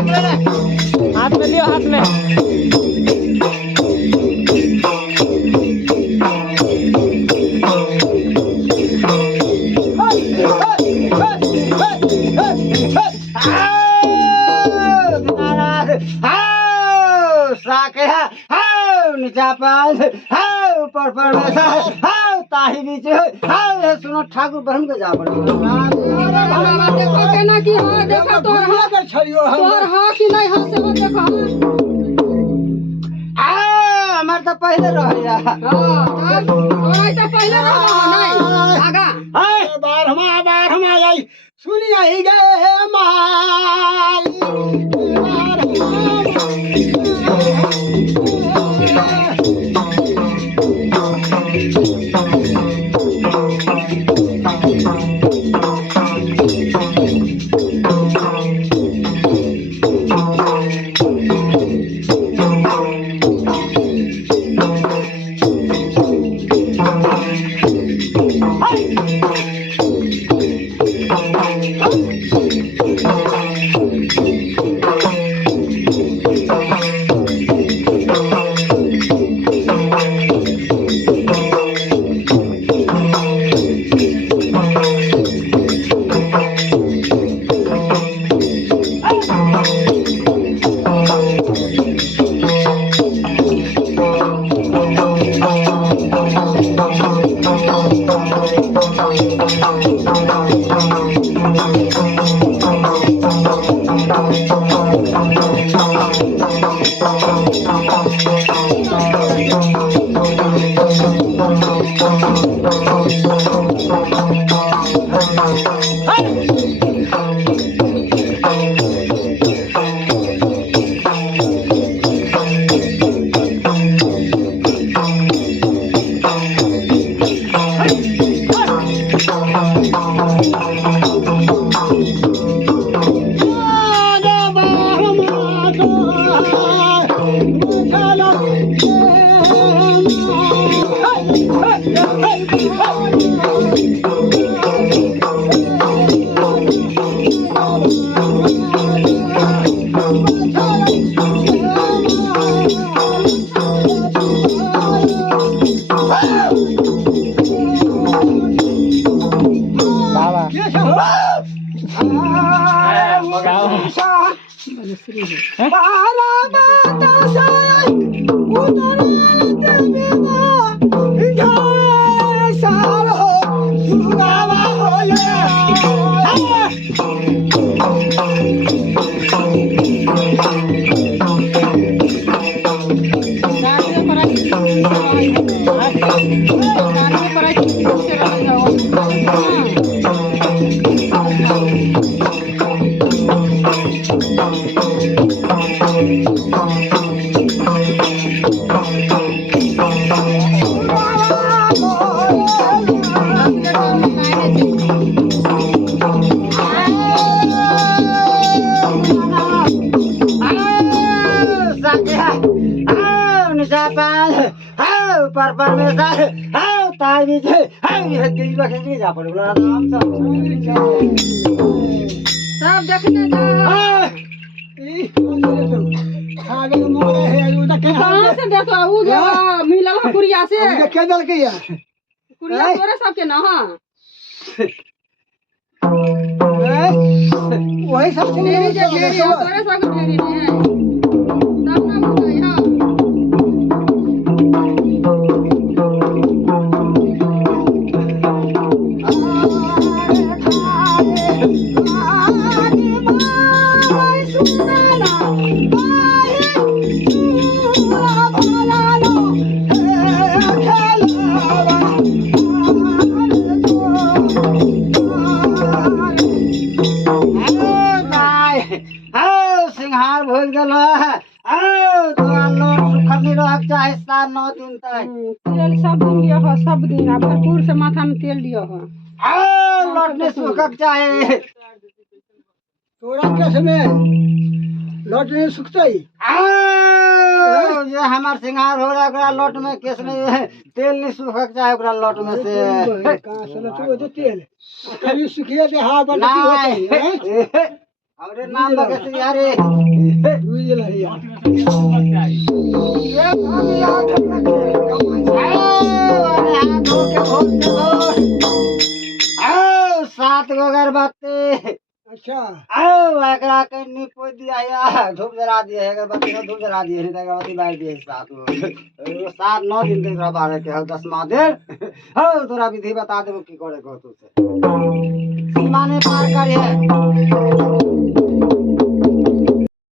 हाथ में लियो, हाथ में। ऊपर पर ताही बीच सुनो ठाकुर बहन के जा पड़े देखो केना की हां देखो तोर हां कर छलियो तोर हां कि नहीं हां से देखो हमार तो पहले रह जा हां तोर तो पहले रह नहीं आगा बार हम आई सुनी आई गे माई सब देखने कहाँ से देखो उ जो मिलल ह कुरिया से देखे दल के यार कुरिया तोरे सबके न हां वही सब ढेरी जे ढेरी है तोरे सबके ढेरी नहीं है तब ना बताई हां सिंहार भोग गल चाहे 7-9 दिन तक तेल सब दिन दियो हो सब दिन आ भरपूर से माथा में तेल दियो हो लौटने सुख सुखक चाहे तोरा के समय लौट नहीं सुखता ही आओ, ये हमार सिंगार हो रहा ओकरा लोट में केस नहीं है तेल नहीं सुखक चाहे ओकरा लोट में से कहाँ से न तो तेल कभी सुखिया दे हाँ बड़ा की होती है नहीं हमरे नाम लगे से यारे बुझ लही यार ये भाभी याद रखे अरे हाथ धो के भोग चलो आओ 7 गो अगरबत्ती अच्छा आओ एकरा के निपो दिया या धूप जला दिए अगरबत्ती में धूप जला दिए नहीं तो अगरबत्ती बार दिए 7-9 दिन तक रह बारे के हो 10वां दिन हो तोरा विधि बता देबो की करे को तू से सीमा ने पार करिए